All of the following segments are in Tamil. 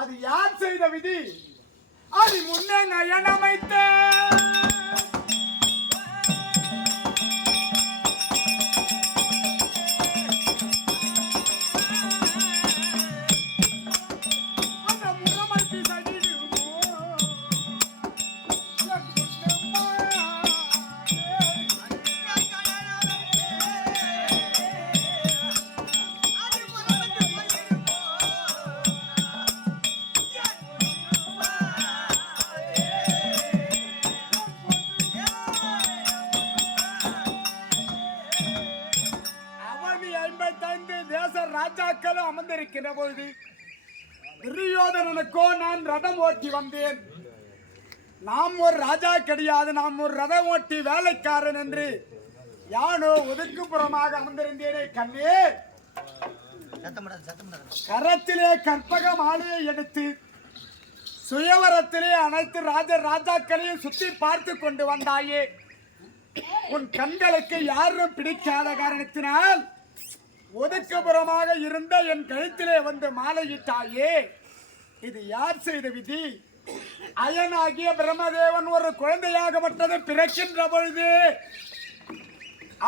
அது யார் செய்த விதி? அது முன்னே நயனமைத்த ராஜாக்களும் அமர்ந்திருக்கின்ற பொழுது துரியோதனனுக்கோ நான் ரதம் ஓட்டி வந்தேன். நாம் ஒரு ராஜா கிடையாது, நாம் ஒரு ரதம் ஓட்டி வேலைக்காரன் என்று யானோ ஒதுக்குப்புறமாக அமர்ந்திருந்தேனே கண்ணே. கரத்திலே கற்பக மாலையை எடுத்து சுயவரத்திலே அனைத்து ராஜாக்களையும் சுற்றி பார்த்து கொண்டு வந்தாயே. உன் கண்களுக்கு யாரும் பிடிக்காத காரணத்தினால் ஒதுக்குப்புறமாக இருந்த என் கழுத்திலே வந்து மாலையிட்டாயே. இது யார் செய்த விதி? அயனாகிய பிரம்மதேவன் ஒரு குழந்தையாகப்பட்டது பிறக்கின்ற பொழுது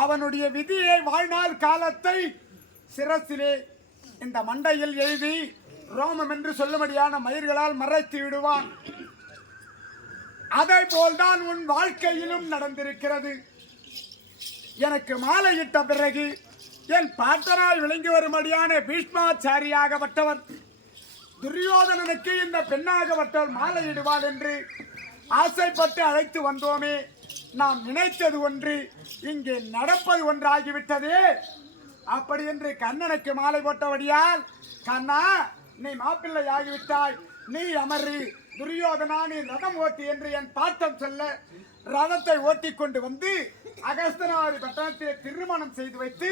அவனுடைய விதியை வாழ்நாள் காலத்தை சிரசிலே இந்த மண்டையில் எழுதி ரோமம் என்று சொல்லும்படியான மயிர்களால் மறைத்து விடுவான். அதை போல்தான் உன் வாழ்க்கையிலும் நடந்திருக்கிறது. எனக்கு மாலையிட்ட பிறகு என் பாட்டனாய் விளங்கி வரும்படியான பீஷ்மாச்சாரியாகப்பட்டவர் துரியோதனனுக்கு இந்த பெண்ணாகப்பட்டவர் மாலையிடுவாள் என்று ஆசைப்பட்டு அழைத்து வந்தோமே. நாம் நினைத்தது ஒன்று, இங்கே நடப்பது ஒன்றாகிவிட்டதே. அப்படி என்று கண்ணனுக்கு மாலை போட்டபடியால், கண்ணா நீ மாப்பிள்ளை ஆகிவிட்டாய், நீ அமர்று, துரியோதனா நீ ரதம் ஓட்டி என்று என் பாட்டம் சொல்ல ரதத்தை ஓட்டி கொண்டு வந்து அகஸ்தனாரி பட்டணத்தை திருமணம் செய்து வைத்து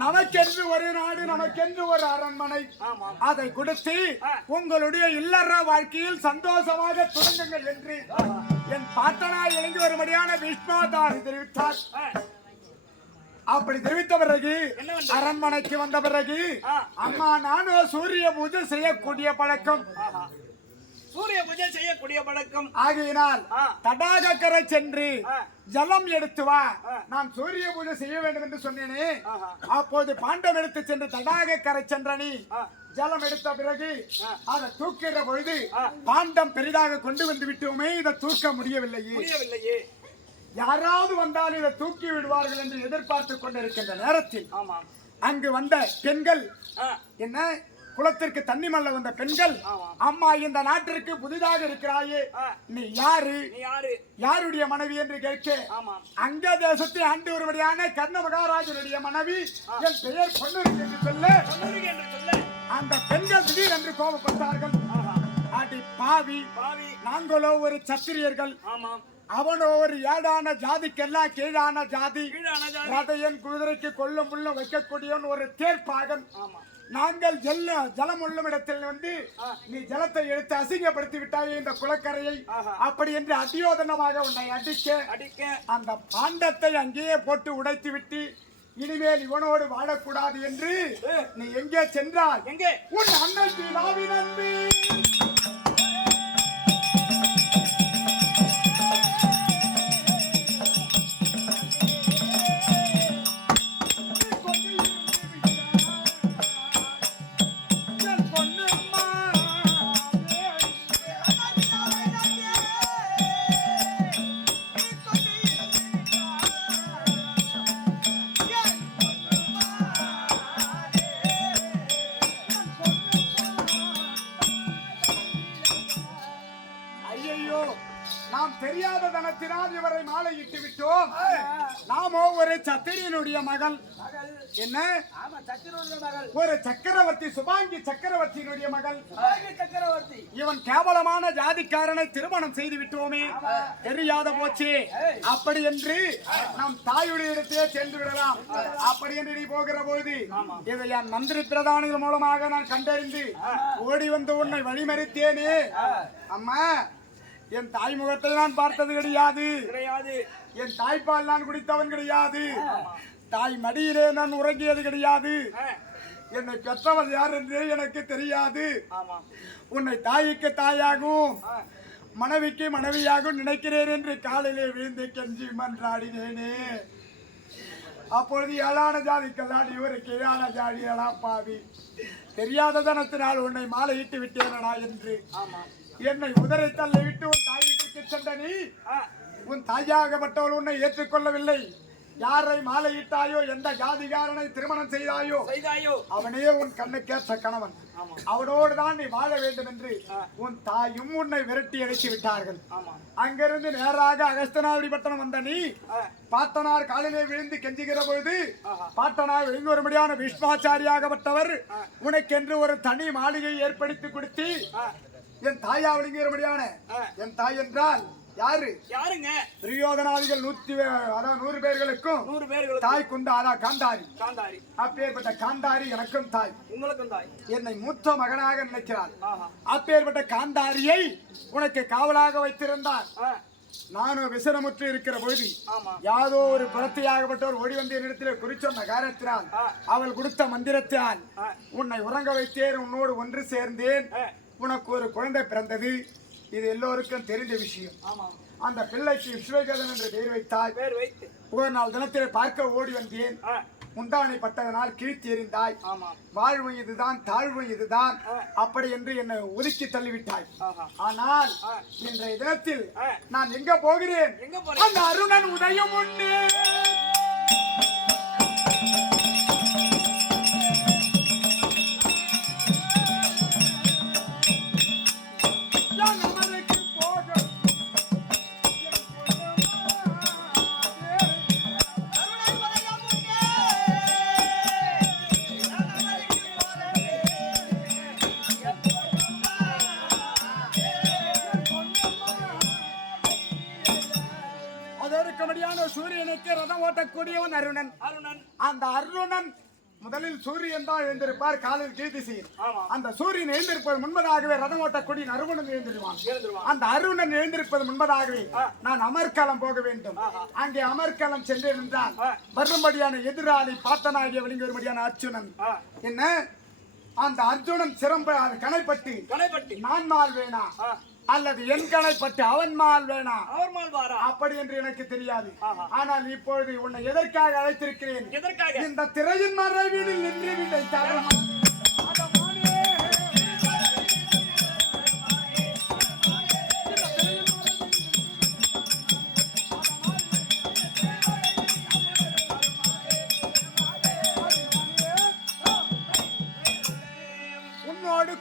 நமக்கென்று ஒரு நாடு, நமக்கென்று ஒரு அரண்மனை அதை கொடுத்து உங்களுடைய இல்லற வாழ்க்கையில் சந்தோஷமாக துவங்குங்கள் என்று என் பாட்டனாய் விளங்கி வரும்படியான பீஷ்மாச்சாரி தெரிவித்தார். அப்படி தெரிவித்த பிறகு அரண்மனைக்கு வந்த பிறகு, அம்மா நானும் சூரிய பூஜை செய்யக்கூடிய பழக்கம், சூரிய பூஜை செய்யக்கூடிய பழக்கம் ஆகையினால் தடாகக்கரை சென்று ஜலம் எடுத்து வா, நான் சூரிய பூஜை செய்ய வேண்டும் என்று சொன்னேனே. அப்போது பாண்டம் எடுத்து சென்று தடாகக்கரை சென்ற நீ ஜலம் எடுத்த பிறகு அதை தூக்கிற பொழுது பாண்டம் பெரிதாக கொண்டு வந்து விட்டோமே, இதை தூக்க முடியவில்லையே. யாராவது வந்தால் இதை தூக்கி விடுவார்கள் என்று எதிர்பார்த்து கொண்டிருக்கின்ற நேரத்தில் அங்கு வந்த பெண்கள், என்ன குளத்திற்கு தண்ணி மல்ல வந்த பெண்கள், அம்மா இந்த நாட்டிற்கு புதிதாக இருக்கிறாயே, நீ யாரு, யாருடைய மனைவி என்று கேட்க, அங்க தேசத்தை ஆண்டு வருவடியான கர்ண மகாராஜனுடைய மனைவி, என் பெயர் பொன்னுரி என்று சொல்ல அந்த பெண்கள் திடீர் என்று கோபப்பட்டார்கள். அடி பாவி, நாங்களோ ஒரு சத்திரியர்கள், அவனோ ஒரு ஏடான ஜாதிக்கெல்லாம் கீழான ஜாதி, ரதையன் குதிரைக்கு கொள்ளும் புல்லும் வைக்கக்கூடியவன் ஒரு தேர்ப்பாகன். நாங்கள் ஜலம் உள்ளும் இடத்தில் வந்து நீ ஜலத்தை எடுத்து அசிங்கப்படுத்தி விட்டாயே இந்த குளக்கரையை, அப்படி என்று அடியோதனமாக உன்னை அடிக்க அந்த பாண்டத்தை அங்கேயே போட்டு உடைத்து விட்டு இனிமேல் இவனோடு வாழக்கூடாது என்று நீ எங்கே சென்றாய்? எங்கே? உன் அன்னைக்கு நாவி நம்பி தெரியாத தனத்தினால் இவரை மாலையிட்டு விட்டோம். நாமோ ஒரு சத்திரியனுடைய மகள், என்ன ஒரு சக்கரவர்த்தி, சுபாங்கி சக்கரவர்த்தியினுடைய மகள். இவன் கேவலமான ஜாதிக்காரனை திருமணம் செய்து விட்டோமே, தெரியாத போச்சு. அப்படி என்று நம் தாயுடைய இடத்தையே சென்று விடலாம். அப்படி என்று நீ போகிற பொழுது இதை என் மந்திரி பிரதானிகள் மூலமாக நான் கண்டறிந்து ஓடி வந்து உன்னை வழிமறித்தேனே. அம்மா, என் தாய் முகத்தை நான் பார்த்தது கிடையாது, என் தாய்ப்பால் நான் குடித்தவன் கிடையாது, தாய் மடியிலே நான் உறங்கியது கிடையாது. என்னை பெற்றவள் யார் என்று எனக்கு தெரியாது. ஆமா. உன்னை தாய்க்கு தாயாகவும் மனைவிக்கு மனைவியாகவும் நினைக்கிறேன் என்று காலையிலே விழுந்து கெஞ்சி மன்றாடினேனே. அப்பொழுது ஏழான ஜாதிக்கெல்லாம் இவருக்கு ஏழான ஜாதியெல்லாம் பாவி தெரியாத தனத்தினால் உன்னை மாலையிட்டு விட்டேனடா என்று என்னை உதரை தள்ளி விட்டு உன் தாய் வீட்டிற்கு சென்ற நீ உன் தாயாகப்பட்டவள் உன்னை ஏற்றுக்கொள்ளவில்லை. யாரை மாலையிட்டாயோ, எந்த ஜாதிகாரனை திருமணம் செய்தாயோ அவனே உன் கண்ணுக்கேற்ற கணவன். அவனோடு தான் நீ வாழ வேண்டும் என்று உன் தாயும் உன்னை விரட்டி அடித்து விட்டார்கள். அங்கிருந்து நேராக அகஸ்தனாவடி பட்டணம் வந்த நீ பாட்டனார் காலிலே விழுந்து கெஞ்சுகிற பொழுது பாட்டனார் விழுந்து வரும்படியான பீஷ்மாச்சாரியாகப்பட்டவர் உனக்கென்று ஒரு தனி மாளிகை ஏற்படுத்தி கொடுத்து என் தாயா விழுங்குகிறபடியான என் தாய் என்றால் யாருங்க? துரியோதனாதிகள் 100 பேர்களுக்கும் தாய் குந்தாரா காந்தாரி. அப்பேற்பட்ட காந்தாரி எனக்கும் தாய், உங்களுக்கும் தாய். என்னை மூத்த மகனாக நினைக்கிறார். அப்பேற்பட்ட காந்தாரியை உனக்கு காவலாக வைத்திருந்தார். நானும் விசனமுற்று இருக்கிற பொழுது யாதோ ஒரு புறத்தையாகப்பட்டவர் ஓடி வந்த இடத்திலே குறிச்சொன்ன காரணத்தினால் அவள் கொடுத்த மந்திரத்தால் உன்னை உறங்க வைத்தேன். உன்னோடு ஒன்று சேர்ந்தேன். உனக்கு ஒரு குழந்தை பிறந்தது. இது எல்லோருக்கும் தெரிந்த விஷயம். அந்த பிள்ளைக்கு விஸ்வகதன் என்று பெயர் வைத்தாய். ஒரு நாள் தினத்திலே பார்க்க ஓடி வந்தேன். முந்தானை பட்டதனால் கிழித்து எறிந்தாய். வாழ்வு இதுதான், தாழ்வு இதுதான் அப்படி என்று என்னை ஒதுக்கி தள்ளிவிட்டாய். ஆனால் இன்றைய தினத்தில் நான் எங்க போகிறேன்? அந்த அருணன் உதயம் உண்டு. சூரியனுக்கு ரதம் ஓட்டக்கூடியவன் அருணன். அந்த அருணன் முதலில் சூரியன் தான் எழுந்திருப்பார். காலில் கீழ்த்திசையில் அந்த சூரியன் எழுந்திருப்பது முன்பதாகவே ரதம் ஓட்டக்கூடிய அருணன் எழுந்திருவான். அந்த அருணன் எழுந்திருப்பது முன்பதாகவே நான் அமர்காலம் போக வேண்டும். அங்கே அமர்காலம் சென்று நின்றால் வரும்படியான எதிராளி பாத்தனாகிய விளங்கி வரும்படியான அர்ஜுனன். என்ன அந்த அர்ஜுனன் சிறம்ப கணைப்பட்டு நான் மால் வேணா அல்லது என் கணைப்பட்டு அவன் மால் வேணா அப்படி என்று எனக்கு தெரியாது. ஆனால் இப்பொழுது உன்னை எதற்காக அழைத்திருக்கிறேன்? இந்த திரையின் மறைவீடில் நின்று விட்டை தரும்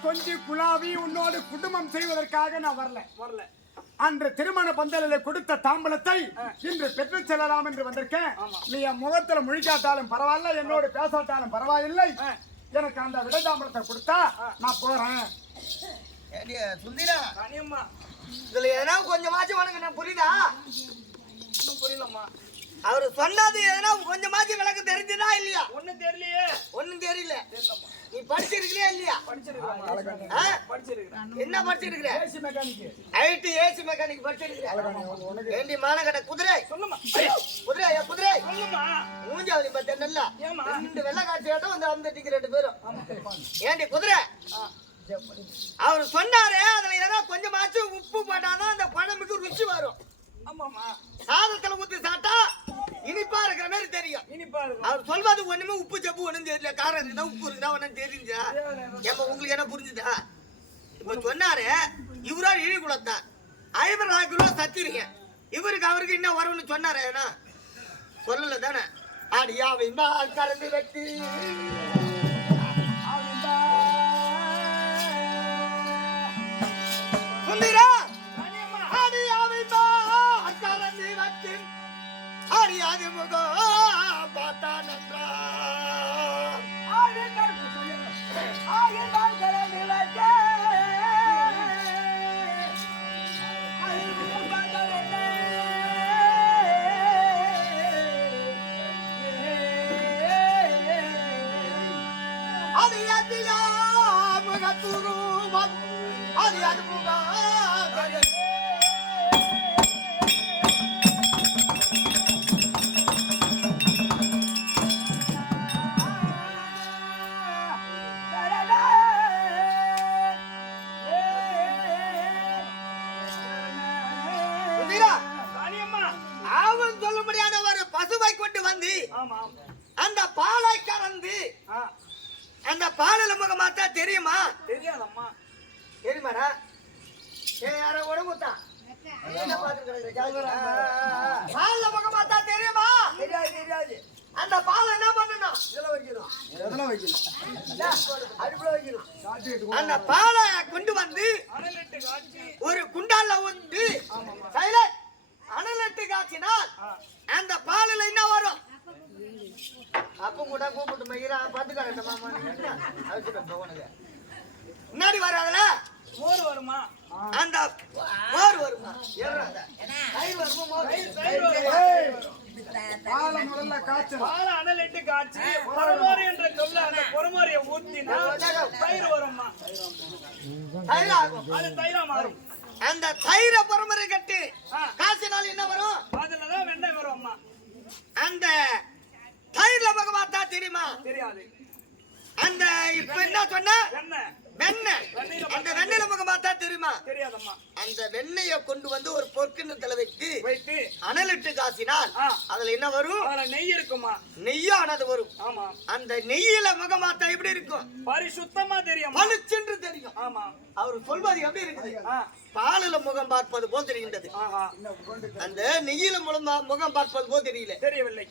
கொஞ்சம் குழாவி உன்னோடு குடும்பம் செய்வதற்காக நான் வரல. அன்று திருமண பந்தலில் கொடுத்த தாம்பலத்தை இன்று பெற்று செல்லலாம் என்று வந்திருக்கேன். நீ என் முகத்துல முழிக்காட்டாலும் பரவாயில்ல, என்னோடு பேசாட்டாலும் பரவாயில்லை. எனக்கு அந்த விடை தாம்பலத்தை கொடுத்தா நான் போறேன். சுந்தரா, இதுல எதனா கொஞ்சமாச்சும் உனக்கு நான் புரியுதா? புரியலம்மா. அவரு சொன்னது எதனா கொஞ்சமாச்சும் விளக்கு தெரிஞ்சுதா இல்லையா? ஒண்ணும் தெரியலையே. ஒண்ணும் தெரியல. நீ படிச்சிருக்கிறியா இல்லையா? என்ன படிச்சிருக்கிற? ஐடி ஏசி மெக்கானிக் படிச்சிருக்கிற. ஏண்டி மானகட்ட குதிரை குதிரை குதிரை மூஞ்சாவளி பார்த்தா நல்லா இந்த வெள்ளை காட்சியாட்டம் வந்து அமர்ந்துட்டீங்க 2 பேரும். ஏண்டி குதிரை அவரு சொன்னாரு அதுல ஏதோ கொஞ்சமாச்சும் உப்பு போட்டாதான் அந்த குழம்புக்கு ருச்சி வரும். சாதத்துல ஊத்தி சாப்பிட்டா இனிப்பா இருக்கிற மாதிரி தெரியும். அவர் சொல்வது ஒண்ணுமே உப்பு ஜப்பு ஒண்ணும் தெரியல. காரம் இருக்குதா உப்பு இருக்குதா ஒண்ணும் தெரிஞ்சா ஏப்ப உங்களுக்கு என்ன புரிஞ்சுதா? இப்ப சொன்னாரு இவரா இழி குளத்தார் 50 கிலோ சத்திருங்க. இவருக்கு அவருக்கு என்ன வரும்னு சொன்னாரு. ஏன்னா சொல்லல தானே. அடியாவை மால் கலந்து வெட்டி சுந்தரா அறியாது முகம் பார்த்தா நன்றா அறியாதியா முகத்துருவம் அறியாது முகம் மீரா ராணியம்மா. அவன் சொல்ல முடியாத ஒரு பசுவை கொண்டு வந்து ஆமாம். அந்த பாலை கறந்து ஆ, அந்த பாலில முகமாத்தா தெரியுமா? தெரியாதம்மா. தெரியுமாடா? யாரோ உடம்புத்தா என்ன பாத்துட்டு பாலில முகமாத்தா தெரியுமா? தெரியாது தெரியாது. அந்த பாலை என்ன பண்ணணும்? இதுல வைக்கணும். எதுல வைக்கணும்? அடுப்புல வைக்கணும். சாத்தி எடுத்து அந்த பாலை கொண்டு வந்து அனலிட்டு காட்சி. ஒரு குண்டால உண்டு சைலண்ட் அனலட்டு காய்ச்சினால் அந்த பாலில் என்ன வரும்? அப்ப கூட கூப்பிட்டு மயிரா பாத்துக்காரட்ட மாமா முன்னாடி வராதுல மோர் வருமா? அந்த மோர் வருமா? தயிர் வருமா? மோர் தயிர் வருமா? பாலை முதல்ல காய்ச்சணும். பால அனலிட்டு காட்சி பொறமோர் என்று சொல்ல அந்த பொறமோரையை ஊத்தினா தயிர் வரும்மா. தயிர் ஆகும். அது தயிரா மாறும். அந்த தயிரை பரம்பரை கட்டு காய்ச்சினால் என்ன வரும்? அதுலதான் வெண்ணெய் வரும் அம்மா. அந்த தயிர்ல பகவாத்தா தெரியுமா? தெரியாது. அந்த இப்ப என்ன சொன்ன? வெண்ணெய். வெண்ணெய். அந்த வெண்ணெயில பகவாத்தா தெரியுமா? தெரியாதம்மா. அந்த வெண்ணெயை கொண்டு வந்து ஒரு பொற்கிண்ணத்துல வைத்து வைத்து அனலிட்டு காசினால் அதுல என்ன வரும்? அதுல நெய் இருக்குமா? நெய்யானது வரும். ஆமா. அந்த நெய்யில முகமாத்தா எப்படி இருக்கும்? பரிசுத்தமா தெரியும். பளிச்சென்று தெரியும். ஆமா. அவர் சொல்வது எப்படி இருக்குது? ஆ. பாலில முகம் பார்ப்பது போல் தெரிகின்றது. ஆஹா. அந்த நெய்யில முகம் பார்ப்பது போல் தெரியல. தெரியவில்லை.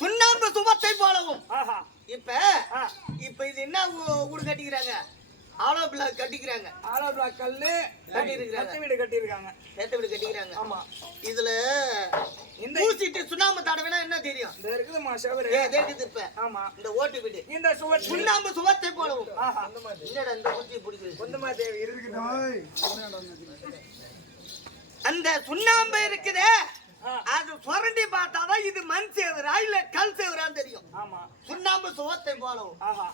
சுண்ணாம்பு சுமத்தை போலவும். ஆஹா. இப்ப இது என்ன ஊடு கட்டிக்கிறாங்க? Hollow block கட்டிக்கிறாங்க. ஆலோ பிளாக் கல்லு கட்டிருக்காங்க. கட்டி வீடு கட்டிருக்காங்க. ஏத்த வீடு கட்டிக்கிறாங்க. ஆமா. இதுல இந்த பூசிட்டு சுண்ணாம்பு தடவினா என்ன தெரியும்? இந்த இருக்குதுமா ஷவர். தெரியுது இப்ப. ஆமா. இந்த ஓட்டு வீடு இந்த சுவர் சுண்ணாம்பு சுமத்தை போலவும். ஆஹா. என்னடா இந்த குச்சி பிடிக்குது? கொஞ்சமா தேவை இருக்குது. அந்த சுண்ணாம்பு இருக்குதே அது சுரண்டி பார்த்தாதான் இது மண் சேவரா இல்ல கல் சேவரான்னு தெரியும். ஆமா. சுண்ணாம்பு சுவத்தை போலவும். ஆஹா.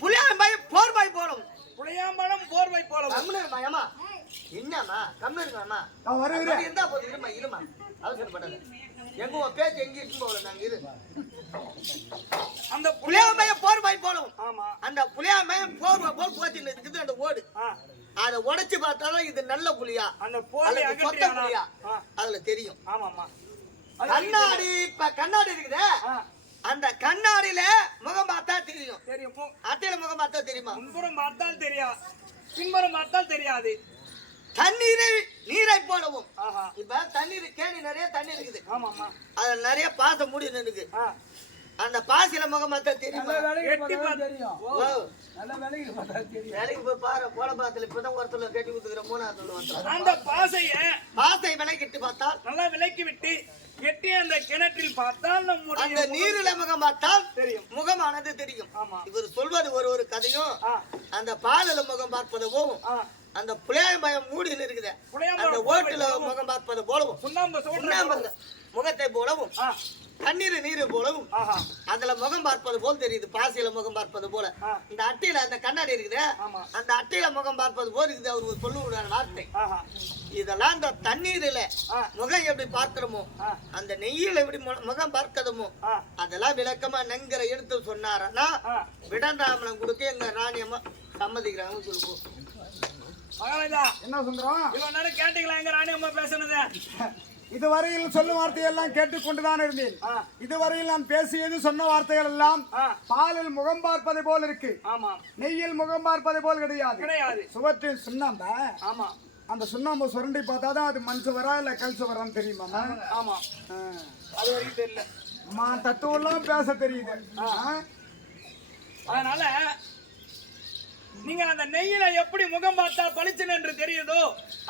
புளியாம்பாய் போர்பாய் போலவும். புளியாம்பழம் போர்வை போலவும். கம்முனு ஏமா என்னம்மா கம்மி இருக்காமா வருகிறேன். இருந்தா போது இருமா அவசரப்படாத. எங்க உன் பேச்சு எங்க இருக்கு போல நாங்க இரு. அந்த புளியாம்பாய போர்பாய் போலவும். ஆமா. அந்த புளியாம்பாய போர்வை போல் போத்தின்னு இருக்குது அந்த ஓடு. அதை உடைச்சு பார்த்தாலும் இது நல்ல புளியா அந்த போர்வை சொத்த புளியா அதுல தெரியும். ஆமாமா. கண்ணாடி இப்ப கண்ணாடி இருக்குதே அந்த கண்ணாடியில முகம் பார்த்தா தெரியும். தெரியும். அட்டையில முகம் பார்த்தா தெரியுமா? முன்புறம் பார்த்தால் தெரியாது, பின்புறம் பார்த்தால் தெரியாது. நீரை போலவும். ஆஹா. இப்ப தண்ணீர் கேணி நிறைய தண்ணி இருக்குது. ஆமாமா. அதுல நிறைய பாச மூடி இருக்கு. அந்த பாசில முகம் பார்த்தா தெரியுமா? வேலைக்கு போய் பாரு போல பாத்துல இப்பதான் ஒருத்தர் கட்டி கொடுத்துக்கிற மூணாவது அந்த பாசை விலைக்கிட்டு பார்த்தால் நல்லா விலைக்கு விட்டு கெட்டி அந்த கிணற்றில் பார்த்தால் நம்முடைய அந்த நீரில முகம் பார்த்தால் தெரியும். முகமானது தெரியும். ஆமா. இவர் சொல்வது ஒரு கதையும் அந்த பாலில முகம் பார்ப்பதும் அந்த புளியாம்பயம் மூடி இருக்குது அந்த ஓட்டுல முகம் பார்ப்பது போலவும் சுண்ணாம்பு முகத்தை போலவும் நீர் போலவும் அதுல முகம் பார்ப்பது போல் தெரியுது. பாசியில முகம் பார்ப்பது போல இந்த அட்டையில அந்த கண்ணாடி இருக்குது அந்த அட்டையில முகம் பார்ப்பது போல் இருக்குது. அவருக்கு சொல்லுற வார்த்தை இதெல்லாம் அந்த தண்ணீரில முகம் எப்படி பார்க்கிறோமோ அந்த நெய்யில எப்படி முகம் பார்க்கணுமோ அதெல்லாம் விளக்கமா நன்கிற எடுத்து சொன்னாரன்னா விடந்தாமலம் கொடுக்க எங்க ராணியம்மா சம்மதிக்கிறாங்கன்னு சொல்லுவோம். என்ன சொல்றோம்? இவ்வளவு நேரம் கேட்டீங்களா எங்க ராணியம்மா பேசுனது? இதுவரையில் சொல்லும் வார்த்தையெல்லாம் கேட்டுக்கொண்டுதான் இருந்தேன். இதுவரையில் நான் பேசியது சொன்ன வார்த்தைகள் எல்லாம் பாலில் முகம் பார்ப்பது போல் இருக்கு. நெய்யில் முகம் பார்ப்பது போல் கிடையாது. சுவற்றில் சுண்ணாம்ப அந்த சுண்ணாம்பு சுரண்டி பார்த்தாதான் அது மண் சுவரா இல்ல கல் சுவரான்னு தெரியுமா? ஆமா. அது வரைக்கும் தெரியல. தத்துவெல்லாம் பேச தெரியுது. அதனால நீங்க அந்த நெய்யில எப்படி முகம் பார்த்தால் பளிச்சன் என்று தெரியுதோ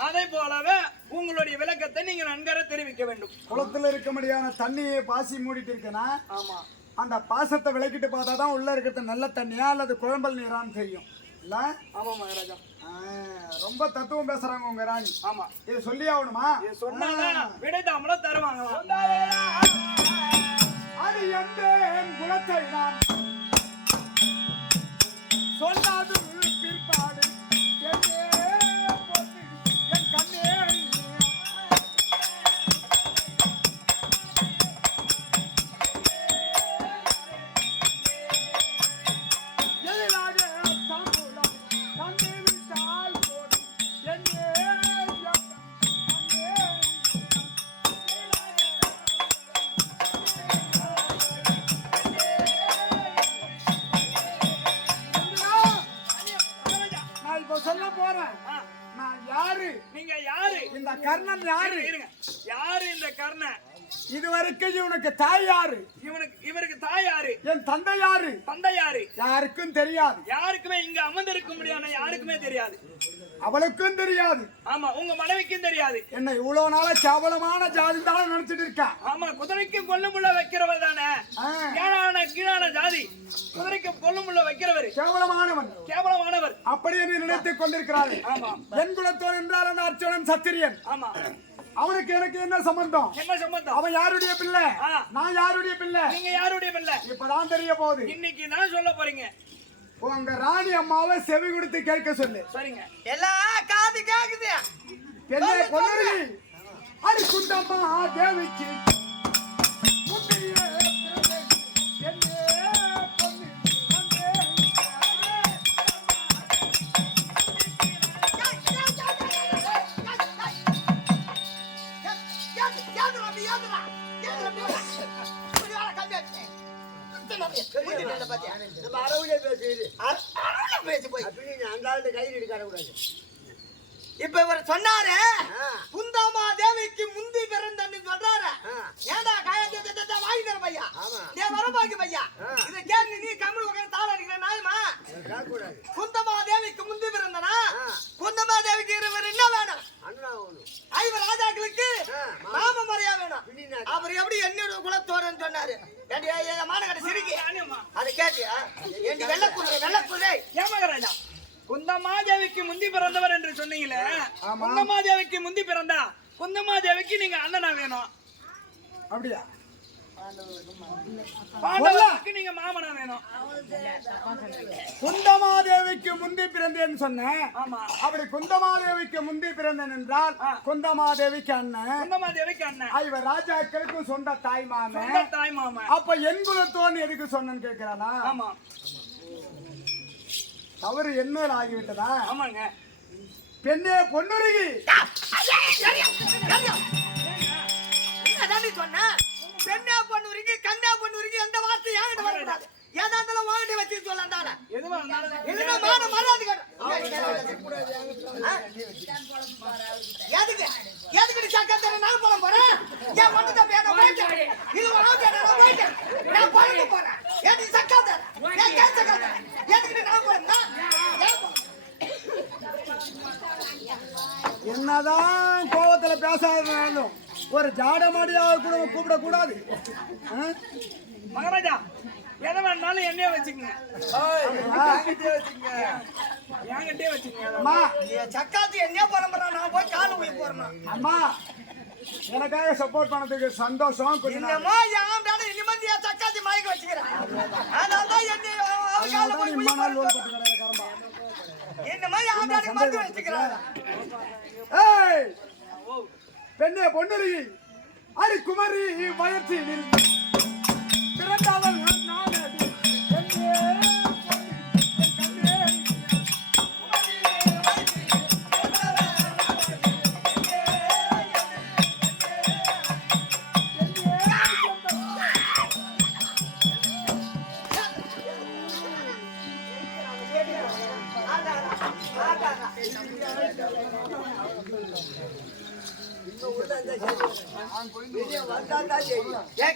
அதே போலவே உங்களுடைய விளக்கத்தை நீங்க நன்கர தெரிவிக்க வேண்டும். குளத்துல இருக்க முடியாத தண்ணியை பாசி மூடிட்டு இருக்கனா அந்த பாசத்தை விளக்கிட்டு பார்த்தாதான் உள்ள இருக்கிறது நல்ல தண்ணியா அல்லது குழம்பல் நீரான்னு தெரியும் இல்ல? ஆமா மகாராஜா. ரொம்ப தத்துவம் பேசுறாங்க உங்க ராணி. ஆமா. இது சொல்லி ஆகணுமா? சொன்னாதான் விடைதாமல தருவாங்களா? அது எந்த குலத்தை நான் சொல்லாது பிற்பாடு என் கண்ணே எதிராக தாம்பூலம் தந்து விட்டால் போதும் என்னே இப்ப சொல்ல போறேன். ஆ, நான் யாரு? நீங்க யாரு? இந்த கர்ணன் யாரு? இருங்க. யாரு இந்த கர்ணன்? இதுவரைக்கும் இவனுக்கு தாய் யாரு? இவருக்கு தாய் யாரு? என் தந்தை யாரு? தந்தை யாரு? யாருக்கும் தெரியாது. யாருக்குமே இங்க அமர்ந்திருக்க முடியாது. யாருக்குமே தெரியாது. அவளுக்கும் தெரியாது. ஆமா, உங்க மனைவிக்கும் தெரியாது. என்ன இவ்வளவு நாள கேவலமான ஜாதி தான் நினைச்சிட்டு இருக்கா? ஆமா, குதிரைக்கு கொல்லுமுள்ள வைக்கிறவர் தானே. ஏழான கீழான ஜாதி, குதிரைக்கு கொல்லுமுள்ள வைக்கிறவர் கேவலமானவன், கேவலமானவர் அப்படி என்று நினைத்துக் கொண்டிருக்கிறார்கள். ஆமா, என் குலத்தோன் என்றால் அந்த அர்ச்சனன் சத்திரியன். ஆமா. அவனுக்கு எனக்கு என்ன சம்பந்தம்? என்ன சம்பந்தம்? அவன் யாருடைய பிள்ளை, நான் யாருடைய பிள்ளை? நீங்க யாருடைய பிள்ளை? இப்பதான் தெரிய போகுது. இன்னைக்கு தான் சொல்ல போறீங்க. உங்க ராணி அம்மாவை செவி கொடுத்து கேட்க சொல்லு. சரிங்க. எல்லாம் காது கேக்குது. என்ன பொண்ணு? அடி குண்டம்மா தேவிக்கு முந்தியே பிறந்தேன். என்னே பொண்ணு வந்தேன். இப்ப இவர் சொன்னாரு குந்தமா தேவிக்கு முந்தி பிறந்தன்னு சொல்றாரு. ஏண்டா காயத்தை வாங்கிட்டு பையா, ஏன் வரமாக்கி பையா, இதை கேட்டு நீ கம்மல் உட்காந்து தாள அடிக்கிற நாயமா? குந்தமா தேவிக்கு முந்தி பிறந்தனா குந்தமா தேவிக்கு இவர் என்ன வேணும்? ஐவர் ராஜாக்களுக்கு நாம மறையா வேணும். அவர் எப்படி என்னோட குலத்தோரன்னு சொன்னாரு. மாநகர சிரிக்கி அதை கேட்டியா? வெள்ளக்குதிரை ஏமகராஜா, குந்தமாதேவிக்கு முந்தி பிறந்தவர் என்று சொன்னீங்களே, குந்தமாதேவிக்கு முந்தி பிறந்தா குந்தமாதேவிக்கு நீங்க அண்ணனா வேணும். அப்படியா? பாண்டவருக்கு நீங்க மாமனா வேணும். குந்தமாதேவிக்கு முந்தி பிறந்தேன்னு சொன்னேன். ஆமா. அப்படி குந்தமாதேவிக்கு முந்தி பிறந்தேன் என்றால் குந்தமாதேவிக்கு அண்ணன், குந்தமாதேவிக்கு அண்ணன், இவர் ராஜாக்களுக்கும் சொந்த தாய் மாமன். சொந்த தாய் மாமன். அப்ப என் குலத்தோன் எதுக்கு சொன்னேன்னு கேட்கிறானா? ஆமா. தவறு என் மேல் ஆகிவிட்டதா? ஆமாங்க. பெண்ணே பொன்னுருகி, சொன்ன பெண்ணா பண்ணுவீங்க கண்ணா பண்ணுவீங்க எந்த வார்த்தை ஏங்கிட்ட வரக்கூடாது. ஏதாந்தாலும் வாங்கிட்டு வச்சு சொல்லாண்டால எதுவா இருந்தாலும் இதுனா மான மரியாதை எதுக்கு நீ சக்கத்தை நான் போட போறேன்? ஏன் வந்து பேட போயிட்டேன், இது வாங்க நான் போயிட்டேன், நான் போயிட்டு போறேன். ஏன் சக்கத்தை ஏன் சக்கத்தை எதுக்கு நான் போறேன்னா? என்னதான் கோவத்துல பேசாதனாலும் ஒரு ஜாட மாடியாக கூட கூப்பிட கூடாது. மகாராஜா, எதை வேணாலும் என்னைய வச்சுக்கங்க. என்கிட்டே வச்சுக்கங்க. அம்மா, சக்காத்து என்ன பரம்பரை, நான் போய் கால போய் போறேன். அம்மா எனக்காக சப்போர்ட் பண்ணதுக்கு சந்தோஷம். என்னமோ யாண்டால நிம்மதியா சக்காத்தி மயக்க வச்சுக்கிறேன். அதனால என்ன என்னமோ யாண்டால மயக்க வச்சுக்கிறேன். ஏய் பெண்ணே பொன்னுருகி, அரி குமரி வயற்றினில் பிறந்தவள் நானடி.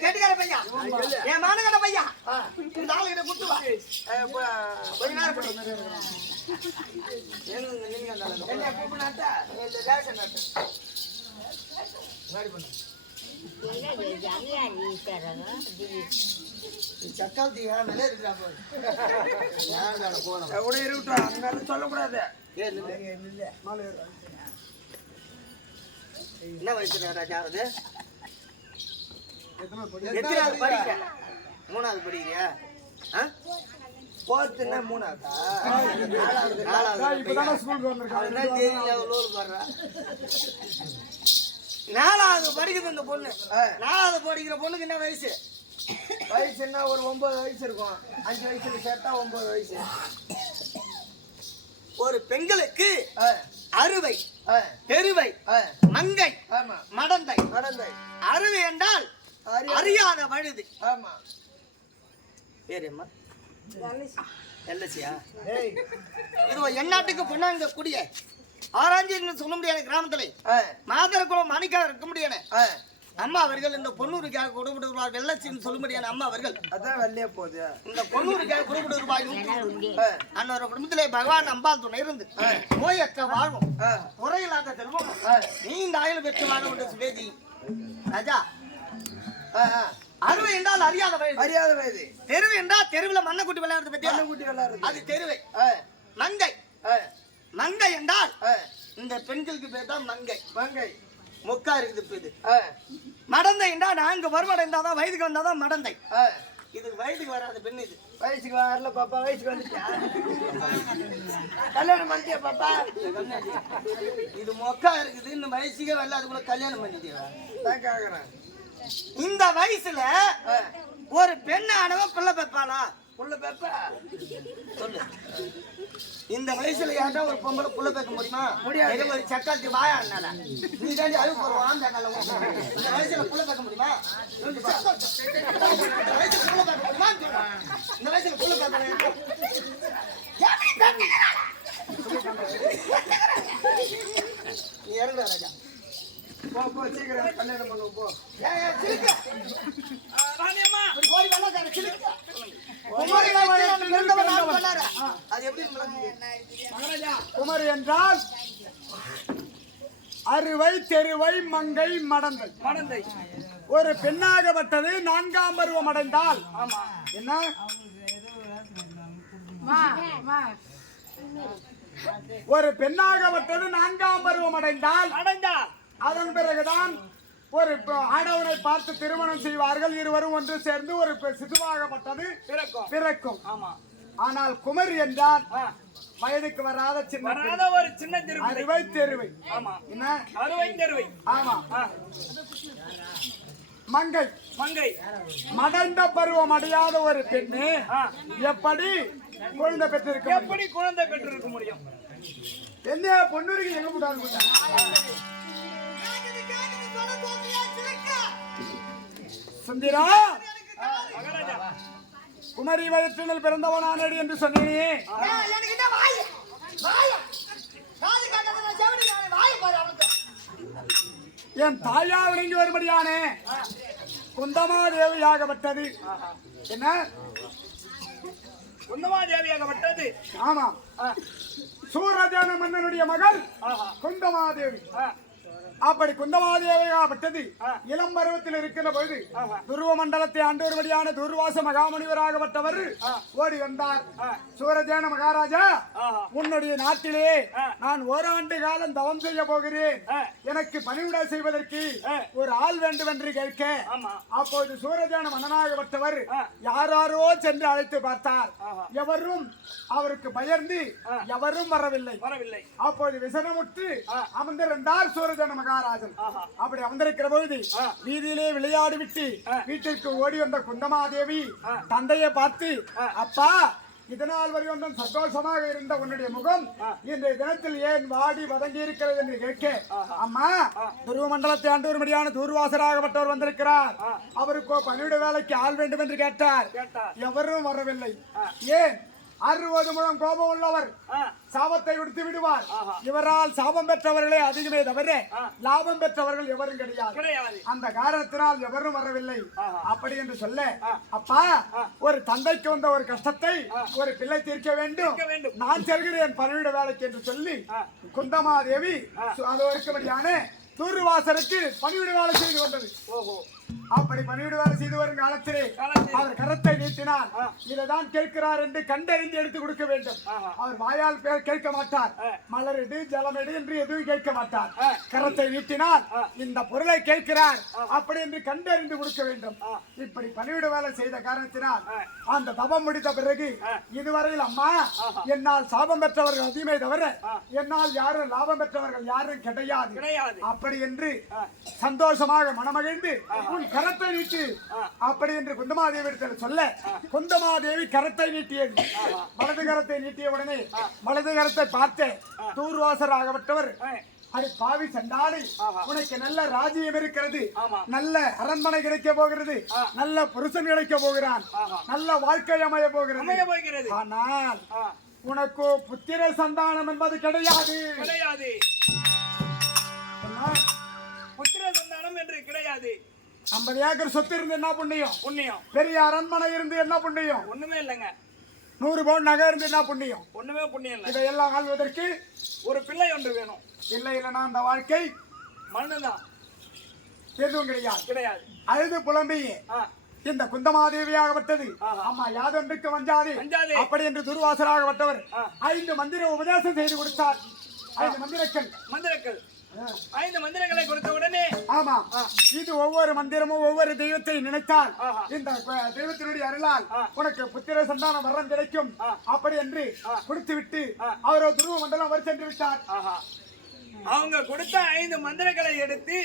கேட்டுக்கார பையா, என் மானகட பையா, இந்த ஆளுகிட்ட குத்துவா கொஞ்ச நேரம் படி. என்ன கூப்பிடாட்டா ரேஷன் சக்காத்தி மேலே இருக்கிறா போன இருக்கட்டும், அங்க சொல்லக்கூடாது. என்ன வயசு ராஜா? அது எத்தனாவது படிக்கிற? மூணாவது படிக்கிறியா? போத்துன்னா மூணாவதா? நாலாவது படிக்குது இந்த பொண்ணு. நாலாவது படிக்கிற பொண்ணுக்கு என்ன வயசு? வயசுன்னா ஒரு 9 வயசு இருக்கும். 5 வயசுல சேர்த்தா 9 வயசு. ஒரு பெண்களுக்கு அறுவை, பெருவை, மங்கை, மடந்தை. அறுவை என்றால் அறியாத வழுது. பேர் என்ன? எல்எஸ்சியா? ஏய், இது ஒரு எந்நாட்டுக்கு பொண்ணாங்க கூடிய ஆராய்ச்சி சொல்ல முடியாத கிராமத்துல மாதரக்குளம் மாணிக்கா இருக்க முடியாது அம்மா அவர்கள் இந்த பொன்னூருக்காக கொடுபட்டு ரூபாய் வெள்ளச்சின்னு சொல்ல முடியாது அம்மா அவர்கள் அதான் வெள்ளையா போகுது. இந்த பொன்னூருக்காக கொடுபட்டு ரூபாய் அன்னோட குடும்பத்திலே பகவான் அம்பாள் துணை இருந்து நோயற்ற வாழ்வும் குறையில்லாத செல்வம் நீண்ட ஆயுள் பெற்று வாழ உண்டு சுபேதி ராஜா. அறுவை என்றால் அறியாத வயது, அறியாத வயது. தெருவு என்றால் தெருவில் மண்ணக்குட்டி விளையாடுறது பத்தி குட்டி விளையாடுறது அது தெருவை. மங்கை மங்கை என்றால் இந்த பெண்களுக்கு பேர் தான் மங்கை. மங்கை மொக்கா இருக்குது இப்ப இது. மடந்தை என்றா நான்கு வருவடைந்தாதான் வயதுக்கு வந்தாதான் மடந்தை. இது வயதுக்கு வராத பெண். இது வயசுக்கு வரல பாப்பா, வயசுக்கு வந்துட்டியா? கல்யாணம் பண்ணிட்டியா பாப்பா? இது மொக்கா இருக்குது. இந்த வயசுக்கே வரல, அதுக்குள்ள கல்யாணம் பண்ணிட்டியா? தான் கேக்குறேன். இந்த வயசுல ஒரு பெண்ணானவ பிள்ளை பெப்பாளா? புள்ள பெப்ப சொல்லு. இந்த வயசுல யார்டா ஒரு பொம்பளை புள்ள பேக்க முடியுமா? முடியாது. ஒரு சக்காத்தி வாயாடுனால நீ தாண்டி அழுப்பு ஒரு வாந்தாங்கல்ல. இந்த வயசுல புள்ள பேக்க முடியுமா? இந்த வயசுல புள்ள பேக்க முடியுமா? இந்த வயசுல புள்ள பேக்க நீ இறங்குடா ராஜா. போ போ, சீக்கிரம் கல்யாணம் பண்ணுவோம் போ. ராணியம்மா, ஒரு கோடி வெள்ளக்கார சிலுக்கு. அது எப்படி மகாராஜா, குமரி என்றால் அறுவை தெருவை மங்கை மடந்தை. மடந்தை ஒரு பெண்ணாகப்பட்டது 4ஆம் பருவம் அடைந்தால் என்ன ஒரு பெண்ணாகப்பட்டது 4ஆம் பருவம் அடைந்தால் அதன் பிறகுதான் ஒரு ஆடவனை பார்த்து திருமணம் செய்வார்கள். இருவரும் ஒன்று சேர்ந்து ஒரு சிசுவாகப்பட்டது பிறக்கும். ஆனால் குமரி என்றால் வயதுக்கு வராத ஒரு சின்ன அறுவை தெருவை. என்ன அறுவை தெருவை? ஆமா. மங்கை மங்கை மடந்த பருவம் அடையாத ஒரு பெண்ணு எப்படி குழந்தை பெற்றிருக்க? எப்படி குழந்தை பெற்றிருக்க முடியும்? என்ன பொண்ணுக்கு எங்க போட்டாங்க? சுந்தரா, குமரி வயிற்றில் பிறந்தவனானடி என்று சொன்னேனே. என் தாயா விளங்கி வரும்படியானே குந்தமாதேவியாகப்பட்டது. என்ன குந்தமாதேவியாகப்பட்டது? ஆமா. சூரஜான மன்னனுடைய மகள் குந்தமாதேவி. அப்படி குந்தமாதேவியாகப்பட்டது இளம் பருவத்தில் இருக்கிற பொழுது துருவ மண்டலத்தை ஆண்டு வரும்படியான துர்வாச மகாமுனிவராகப்பட்டவர் ஓடி வந்தார். சூரஜேன மகாராஜா, உன்னுடைய நாட்டிலே நான் ஓராண்டு காலம் தவம் செய்ய போகிறேன். எனக்கு பணிவிடை செய்வதற்கு ஒரு ஆள் வேண்டும் என்று கேட்க, அப்போது சூரஜேன மன்னனாகப்பட்டவர் யாரோ சென்று அழைத்து பார்த்தார். எவரும் அவருக்கு பயந்து எவரும் வரவில்லை. அப்போது விசனமுற்று அமர்ந்திருந்தார் சூரஜேன மகாராஜன். அப்படி அமர்ந்திருக்கிற பொழுது வீதியிலே விளையாடி விட்டு வீட்டிற்கு ஓடி வந்த குந்தமாதேவி தந்தையை பார்த்து, அப்பா, இதனால் வரையும் சந்தோஷமாக இருந்த உன்னுடைய முகம் இன்றைய தினத்தில் ஏன் வாடி வதங்கி இருக்கிறது என்று கேட்க, அம்மா, துருவ மண்டலத்தை ஆண்டு வரும்படியான தூர்வாசராகப்பட்டவர் வந்திருக்கிறார். அவருக்கு பணிவிட வேலைக்கு ஆள் வேண்டும் என்று கேட்டார். எவரும் வரவில்லை. ஏன்? 60 முழம் கோபம் உள்ளவர் சாபத்தை விடுத்து விடுவார். இவரால் சாபம் பெற்றவர்களே அதிகமே தவிர லாபம் பெற்றவர்கள் எவரும் கிடையாது. அந்த காரணத்தினால் எவரும் வரவில்லை. அப்படி என்று சொல்ல, அப்பா, ஒரு தந்தைக்கு வந்த ஒரு கஷ்டத்தை ஒரு பிள்ளை தீர்க்க வேண்டும், நான் செல்கிறேன் பணிவிட வேலைக்கு என்று சொல்லி குந்தமாதேவி அது இருக்கும்படியான தூர்வாசருக்கு பணிவிட வேலை செய்து கொண்டது. அப்படி பணிவிட வேலை செய்து வரும் காலத்திலே அவர் கரத்தை நீட்டினார். இதைதான் கேட்கிறார் என்று கண்டறிந்து எடுத்து கொடுக்க வேண்டும். அவர் வாயால் கேட்க மாட்டார். மலரிடு ஜலமிடு என்று எதுவும் கேட்க மாட்டார். கரத்தை நீட்டினால் இந்த பொருளை கேட்கிறார் அப்படி என்று கண்டறிந்து கொடுக்க வேண்டும். இப்படி பணிவிட வேலை செய்த காரணத்தினால் அந்த தவம் முடித்த பிறகு இதுவரையில், அம்மா, என்னால் சாபம் பெற்றவர்கள் அதிகமே தவிர என்னால் யாரும் லாபம் பெற்றவர்கள் யாரும் கிடையாது. அப்படி என்று சந்தோஷமாக மனமகிழ்ந்து உன் கரத்தை நீட்டு அப்படி என்று குந்தமாதேவி இடத்தில் சொல்ல, குந்தமாதேவி கரத்தை நீட்டியது. வலது கரத்தை நீட்டிய உடனே வலது கரத்தை பார்த்து தூர்வாசராகப்பட்டவர் அது பாவி சண்டாளி, ஆஹா. உனக்கு நல்ல ராஜ்யம் இருக்கிறது, ஆமா. நல்ல அரண்மனை கிடைக்க போகிறது, நல்ல புருஷன் கிடைக்க போகிறான், ஆஹா. நல்ல வாழ்க்கை அமைய போகிறது. அமைய போகிறது. ஆனால் ஆ, உனக்கு புத்திர சந்தானம் என்பது கிடையாது. கிடையாது. என்ன? புத்திர சந்தானம் என்று கிடையாது. 50 ஏக்கர் சொத்து இருந்து என்ன புண்ணியம்? புண்ணியம் பெரிய அரண்மனை இருந்து என்ன புண்ணியம்? ஒண்ணுமே இல்லைங்க. 100 பவுன் நகை இருந்து என்ன புண்ணியம்? ஒண்ணுமே புண்ணியம் இல்லை. இதையெல்லாம் ஆள்வதற்கு ஒரு பிள்ளை ஒன்று வேணும். இல்லைன்னா அந்த வாழ்க்கை மண்ணுதான். எதுவும் கிடையாது. கிடையாது. அழுது புலம்பி ஆ, இந்த குந்தமாதேவியாகப்பட்டது ஆஹா. அம்மா யாதொன்றுக்கு வஞ்சாதே வஞ்சாதே. அப்படி என்று துர்வாசராகப்பட்டவர் ஆ. 5 மந்திர உபதேசம் செய்து கொடுத்தார். 5 மந்திரங்கள். மந்திரங்கள் 5 மந்திரங்களை கொடுத்த உடனே ஆமா, இது ஒவ்வொரு மந்திரமும் ஒவ்வொரு தெய்வத்தை நினைத்தால் ஆஹா. இந்த தெய்வத்தினுடைய அருளால் ஆ. உனக்கு புத்திர சந்தான வரம் கிடைக்கும் ஆ. அப்படி என்று கொடுத்து விட்டு ஆ. அவரோ துருவ மண்டலம் அவர் சென்று விட்டார். ஆஹா. அவங்க கொடுத்த 5 மந்திரங்களை எடுத்து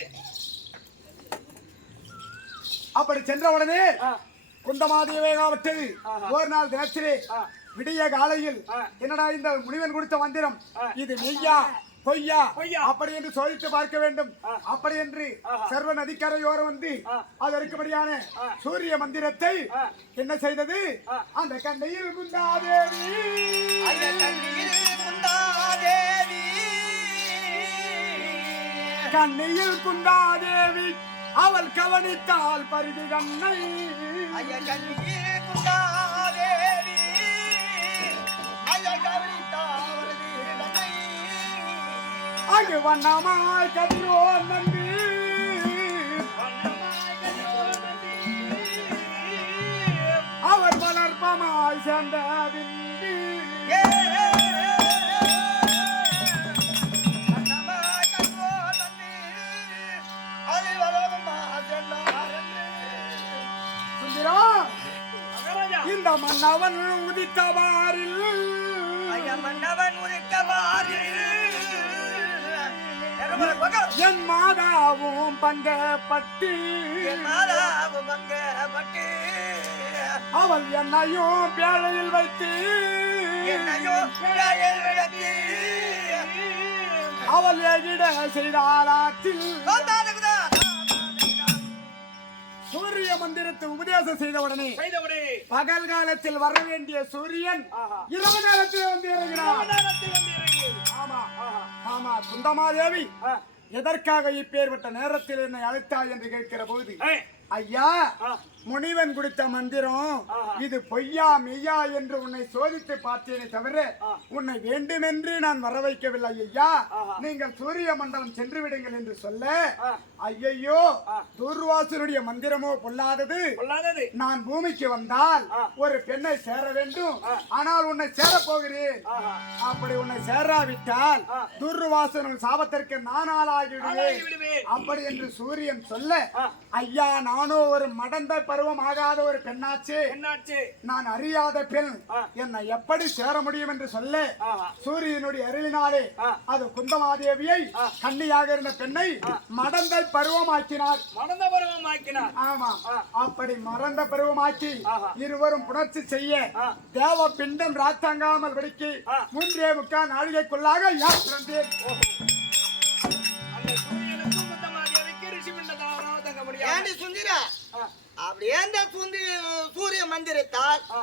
அப்படி சென்ற உடனே ஆ, குந்தமாதேவியாகப்பட்டது ஆஹா. ஒரு நாள் தினத்திலே ஆ, விடிய காலையில் ஆ. என்னடா இந்த முனிவன் கொடுத்த மந்திரம் ஆ. இது மெய்யா பொய்யா பொய்யா. அப்படி என்று சோதித்து பார்க்க வேண்டும். ஆ. அப்படி என்று ஆஹா. சர்வ நதிக்கரையோரம் வந்து ஆ. அதற்குபடியான ஆ. சூரிய மந்திரத்தை ஆ. என்ன செய்தது? ஆ. அந்த கண்ணையில் குந்தாதேவி ஐயா கண்ணியில் குந்தாதேவி கண்ணையில் குந்தாதேவி அவள் கவனித்தாள் பரிதி கண்ணை ஐயா கண்ணியில் குந்தாதேவி ஐயா கவனித்தாவரது கண்ணை அங்கு வண்ணமாய் கதிரோ நம்பி அவர் வளர்ப்பமாய் சேர்ந்த விந்தி ஏ கண்ணமா கண்ணோ நந்தி அது வளருமா சென்னாரே சுந்தரா மகாராஜா. இந்த மன்னவன் உதித்தவாரில் ஐயா மன்னவன் உதித்தவாறு என் மாதாவும் பங்கப்பட்டு என் மாதாவும் பங்கப்பட்டு அவள் என்னையும் பேழையில் வைத்து என்னையோ பிழையில் விளக்கி அவள் எகிட செய்தாளாற்றில் சூரிய மந்திரத்தை உபதேசம் செய்தவுடனே செய்தவுடனே பகல் காலத்தில் வர வேண்டிய சூரியன் ஆஹா. இரவு நேரத்தில் வந்து இறங்கினார். நேரத்தில் வந்து இறங்கியது. ஆமா ஆஹா. ஆமா குந்தமாதேவி ஆ, எதற்காக இப்பேற்பட்ட நேரத்தில் என்னை அழைத்தாய் என்று கேட்கிற போது ஏய், ஐயா ஆ, முனிவன் கொடுத்த மந்திரம் ஆஹா. இது பொய்யா மெய்யா என்று உன்னை சோதித்து பார்த்தேனே தவிர ஆ. உன்னை வேண்டுமென்று நான் வர வைக்கவில்லை ஐயா. ஆஹா. நீங்கள் சூரிய மண்டலம் சென்று விடுங்கள் என்று சொல்ல ஆ. ஐயையோ ஆ. துர்வாசனுடைய மந்திரமோ பொல்லாதது. பொல்லாதது. நான் பூமிக்கு வந்தால் ஆ. ஒரு பெண்ணை சேர வேண்டும், ஆ. ஆனால் உன்னை சேர போகிறேன். ஆஹா. அப்படி உன்னை சேராவிட்டால் ஆ. துர்வாசன் சாபத்திற்கு நான் ஆளாகி ஆளாகி விடுவேன் விடுவேன். அப்படி என்று சூரியன் சொல்ல ஆ. ஐயா நானோ ஒரு மடந்த பருவம் ஆகாத ஒரு பெண்ணாச்சு, என்னாச்சு? நான் அறியாத பெண், ஆ. என்னை எப்படி சேர முடியும் என்று சொல்ல ஆஹா. சூரியனுடைய அருளினாலே ஆ. அது குந்தமாதேவியை ஆ. கன்னியாக இருந்த பெண்ணை மடந்தை பருவமாக்கினார். மணந்த பருவம் ஆக்கினார். ஆமா, ஆ. அப்படி மறந்த பருவமாக்கி ஆஹா. இருவரும் புணர்ச்சி செய்ய ஆ. தேவ பிண்டம் ராத்தாங்காமல் வெடிக்கு ஆ. 3.25 நாழிகைக்குள்ளாக யார் பிறந்தேன். அந்த சூரியனுக்கும் குந்தமாதேவிக்கு ரிஷி பிண்டதாரம் தங்க முடியாது. ஏண்டி சுந்திரா ஆ, அப்படியே இந்த சூரிய மந்திரத்தால் ஆ,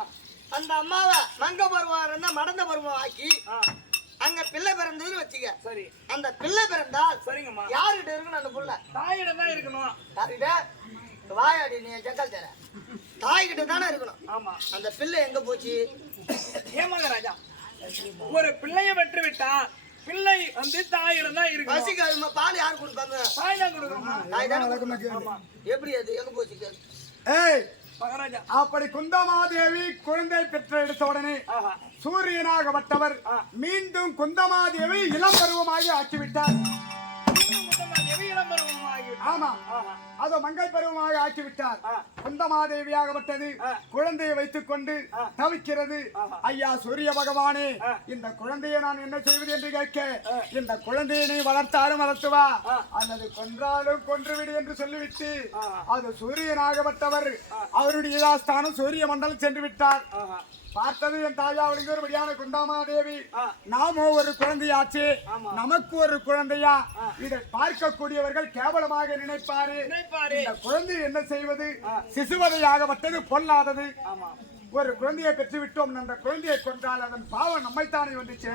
அந்த அம்மாவை மங்க பருவம் இருந்தா மடந்த பருவம் ஆக்கி ஆ, அங்க பிள்ளை பிறந்ததுன்னு வச்சுக்க. சரி, அந்த பிள்ளை பிறந்தால் சரிங்கம்மா. யாருகிட்ட இருக்கணும் அந்த புள்ள? தாயிடம் தான் இருக்கணும். யாருகிட்ட? வாயாடி நீ ஜக்கல் தர தாய்கிட்ட தானே இருக்கணும். ஆமா. அந்த பிள்ளை எங்க போச்சு? ஏன் மகாராஜா, ஒரு பிள்ளையை பெற்று விட்டா பிள்ளை வந்து தாயிடம் தான் இருக்கணும். பசிக்காதுமா பால் யார் கொடுப்பாங்க? தாய் தான் கொடுக்கணுமா? தாய் தானே கொடுக்கணும். ஆமா. எப்படி அது எங்க போச்சு கேளு. ஏய், மகாராஜா. அப்படி குந்தமாதேவி குழந்தை பெற்ற எடுத்த உடனே ஆஹா. சூரியனாகப்பட்டவர் மீண்டும் குந்தமாதேவி இளம் பருவமாகி ஆக்கிவிட்டார். குந்தமாதேவி இளம் பருவம் ஆகிவிட்டார். ஆமா, ஆஹா. அதோ மங்கை பருவமாக ஆக்கிவிட்டார். ஆ. குந்தமாதேவியாகப்பட்டது ஆ. குழந்தையை வைத்துக் கொண்டு தவிக்கிறது. ஆஹா. ஐயா சூரிய பகவானே, ஆ. இந்த குழந்தையை நான் என்ன செய்வது என்று கேட்க, இந்த குழந்தையை நீ வளர்த்தாலும் வளர்த்துவா ஆ. அல்லது கொன்றாலும் கொன்றுவிடு என்று சொல்லிவிட்டு ஆஹா. அது சூரியனாகப்பட்டவர் அவருடைய யதாஸ்தானம் சூரிய மண்டலம் சென்று விட்டார். ஆஹா. பார்த்தது என் தாயாவளிங்க ஒரு வழியான குந்தாமாதேவி நாமோ ஒரு குழந்தையாச்சு நமக்கு ஒரு குழந்தையா இதை பார்க்கக்கூடியவர்கள் கேவலமாக நினைப்பாரு இந்த குழந்தை என்ன செய்வது சிசுவதையாகப்பட்டது பொல்லாதது ஒரு குழந்தையை பெற்று விட்டோம் அந்த குழந்தையை கொன்றால் அதன் பாவம் நம்மைத்தானே வந்து